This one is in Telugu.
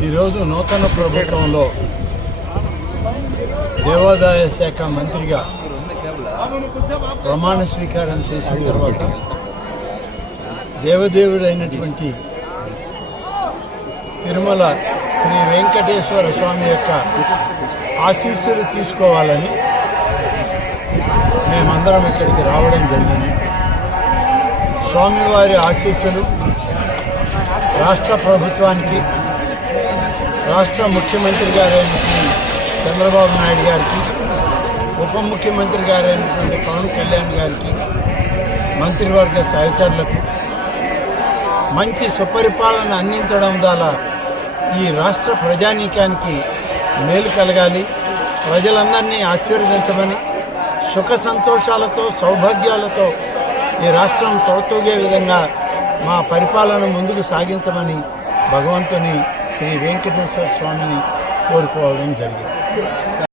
ఈరోజు నూతన ప్రభుత్వంలో దేవాదాయ శాఖ మంత్రిగా ప్రమాణ స్వీకారం చేసిన తర్వాత దేవదేవుడైనటువంటి తిరుమల శ్రీ వెంకటేశ్వర స్వామి యొక్క ఆశీస్సులు తీసుకోవాలని మేమందరం ఇక్కడికి రావడం జరిగింది. స్వామివారి ఆశీస్సులు రాష్ట్ర ప్రభుత్వానికి రాష్ట్ర ముఖ్యమంత్రి గారైనటువంటి చంద్రబాబు నాయుడు గారికి ఉప ముఖ్యమంత్రి గారైనటువంటి పవన్ కళ్యాణ్ గారికి మంత్రివర్గ సహచరులకు మంచి సుపరిపాలన అందించడం ద్వారా ఈ రాష్ట్ర ప్రజానీకానికి మేలు కలగాలి. ప్రజలందరినీ ఆశీర్వదించమని సుఖ సంతోషాలతో సౌభాగ్యాలతో ఈ రాష్ట్రం తోతూగే విధంగా మా పరిపాలన ముందుకు సాగించమని భగవంతుని శ్రీ వెంకటేశ్వర స్వామిని కోరుకోవడం జరిగింది.